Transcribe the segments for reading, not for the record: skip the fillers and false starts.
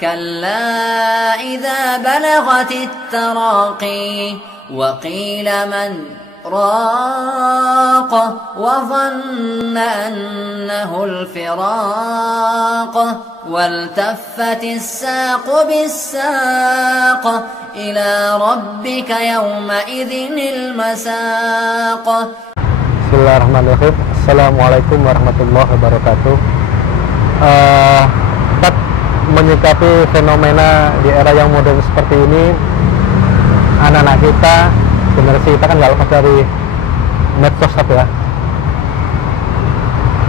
كلا إذا بلغت التراقي وقيل من راق وظن أنه الفراق والتفت الساق بالساق إلى ربك يومئذ المساق. Bismillahirrahmanirrahim. Assalamualaikum warahmatullahi wabarakatuh. Kita menyikapi fenomena di era yang modern seperti ini, anak-anak kita, generasi kita kan nggak lepas dari medsos ya.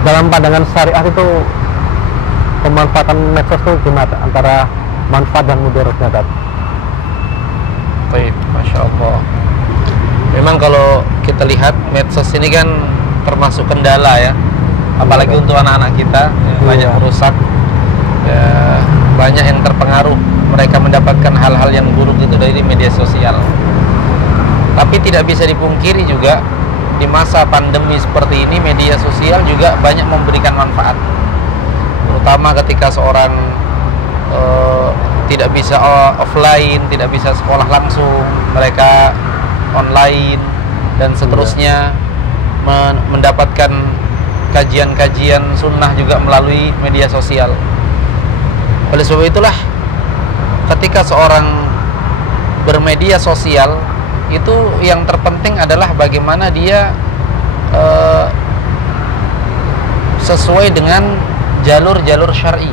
Dalam pandangan syariat itu pemanfaatan medsos itu gimana antara manfaat dan mudaratnya, Tat? Baik, Masya Allah. Memang kalau kita lihat medsos ini kan termasuk kendala ya, apalagi untuk anak-anak kita, banyak merusak, ya, banyak yang terpengaruh, mereka mendapatkan hal-hal yang buruk itu dari media sosial. Tapi tidak bisa dipungkiri juga di masa pandemi seperti ini, media sosial juga banyak memberikan manfaat, terutama ketika seorang tidak bisa offline, tidak bisa sekolah langsung, mereka online dan seterusnya, mendapatkan kajian-kajian sunnah juga melalui media sosial. Oleh sebab itulah, ketika seorang bermedia sosial, itu yang terpenting adalah bagaimana dia sesuai dengan jalur-jalur syar'i.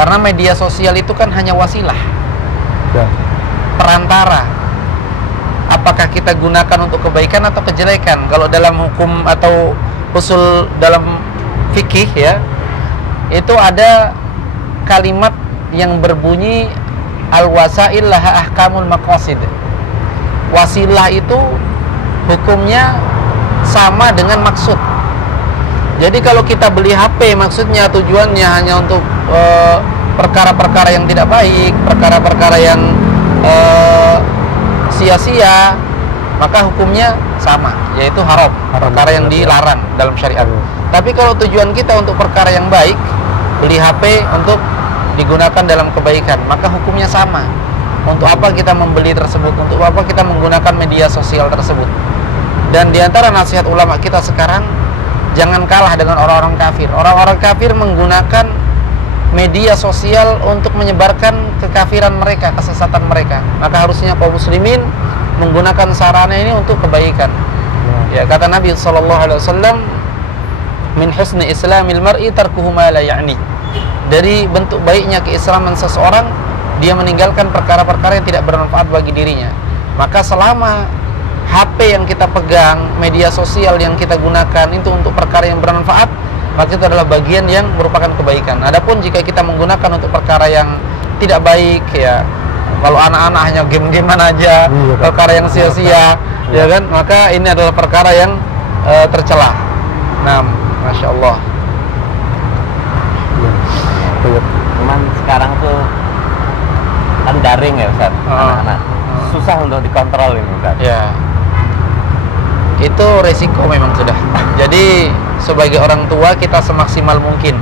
Karena media sosial itu kan hanya wasilah, perantara. Apakah kita gunakan untuk kebaikan atau kejelekan? Kalau dalam hukum atau usul dalam fikih ya, itu ada kalimat yang berbunyi al-wasail laha ahkamul maqasid. Wasilah itu hukumnya sama dengan maksud. Jadi kalau kita beli HP, maksudnya tujuannya hanya untuk perkara-perkara yang tidak baik, perkara-perkara yang sia-sia, maka hukumnya sama, yaitu haram, perkara yang dilarang dalam syariat. Tapi kalau tujuan kita untuk perkara yang baik, beli HP untuk digunakan dalam kebaikan, maka hukumnya sama. Untuk apa kita membeli tersebut, untuk apa kita menggunakan media sosial tersebut. Dan diantara nasihat ulama kita sekarang, jangan kalah dengan orang-orang kafir. Orang-orang kafir menggunakan media sosial untuk menyebarkan kekafiran mereka, kesesatan mereka. Maka harusnya kaum muslimin menggunakan sarana ini untuk kebaikan. Ya, kata Nabi SAW, min husni islamil mar'i tarkuhu ma la ya'ni. Dari bentuk baiknya keislaman seseorang, dia meninggalkan perkara-perkara yang tidak bermanfaat bagi dirinya. Maka selama HP yang kita pegang, media sosial yang kita gunakan itu untuk perkara yang bermanfaat, maka itu adalah bagian yang merupakan kebaikan. Adapun jika kita menggunakan untuk perkara yang tidak baik, ya, kalau anak-anak hanya game-gamean aja, perkara yang sia-sia, ya kan, maka ini adalah perkara yang tercela. Nah, Masya Allah. Cuman sekarang tuh kan daring ya Ustaz, anak-anak susah untuk dikontrol ini Ustaz. Ya, itu resiko memang sudah. Jadi sebagai orang tua kita semaksimal mungkin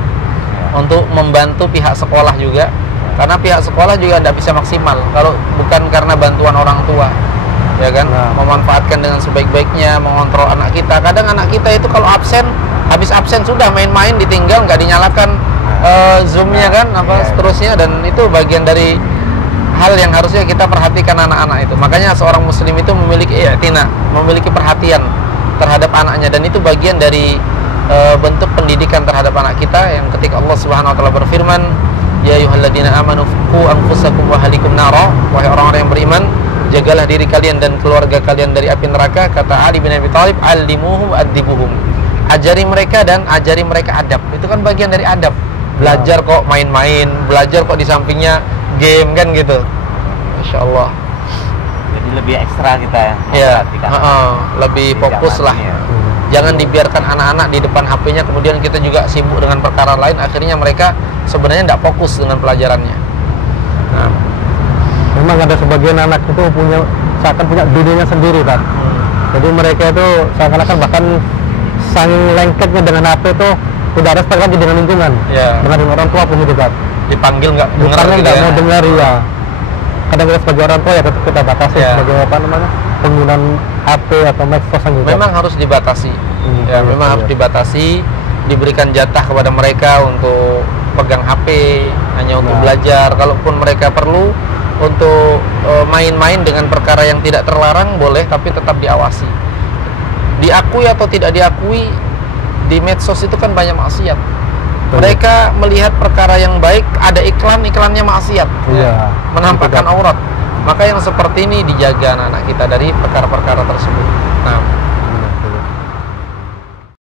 untuk membantu pihak sekolah juga, karena pihak sekolah juga tidak bisa maksimal kalau bukan karena bantuan orang tua, ya kan, memanfaatkan dengan sebaik-baiknya, mengontrol anak kita. Kadang anak kita itu kalau absen, habis absen sudah main-main, ditinggal, nggak dinyalakan zoomnya kan, seterusnya, dan itu bagian dari hal yang harusnya kita perhatikan anak-anak itu. Makanya seorang muslim itu memiliki i'tina, memiliki perhatian terhadap anaknya, dan itu bagian dari bentuk pendidikan terhadap anak kita, yang ketika Allah Subhanahu wa taala berfirman, ya ayyuhalladzina amanu qu anfusakum wa ahlikum nara, wahai orang-orang yang beriman, jagalah diri kalian dan keluarga kalian dari api neraka. Kata Ali bin Abi Thalib, allimuhum adibuhum, ajari mereka dan ajari mereka adab. Itu kan bagian dari adab. Belajar kok main-main, belajar kok di sampingnya game kan gitu. Masya Allah. Jadi lebih ekstra kita ya, lebih fokus lah. Jangan dibiarkan anak-anak di depan HP-nya, kemudian kita juga sibuk dengan perkara lain, akhirnya mereka sebenarnya tidak fokus dengan pelajarannya. Nah, memang ada sebagian anak itu seakan punya dunianya sendiri, Pak. Jadi mereka itu seakan-akan bahkan saking lengketnya dengan HP itu udah respect lagi dengan lingkungan, dengan orang tua pun gitu, Pak. dipanggil nggak dengar bukannya gitu nggak ya. mau dengar ya. Kadang kita sebagai orang tua ya tetap kita batasi Ya. sebagai apa namanya penggunaan HP atau medsos juga. Memang harus dibatasi. Ya, iya, memang iya. harus dibatasi, diberikan jatah kepada mereka untuk pegang HP hanya untuk Nah. belajar. Kalaupun mereka perlu untuk main-main dengan perkara yang tidak terlarang boleh, tapi tetap diawasi. Diakui atau tidak diakui, di medsos itu kan banyak maksiat. Betul. Mereka melihat perkara yang baik, ada iklannya maksiat, Iya. menampakkan Itu kan. aurat. Maka yang seperti ini dijaga anak-anak kita dari perkara-perkara tersebut. Nah,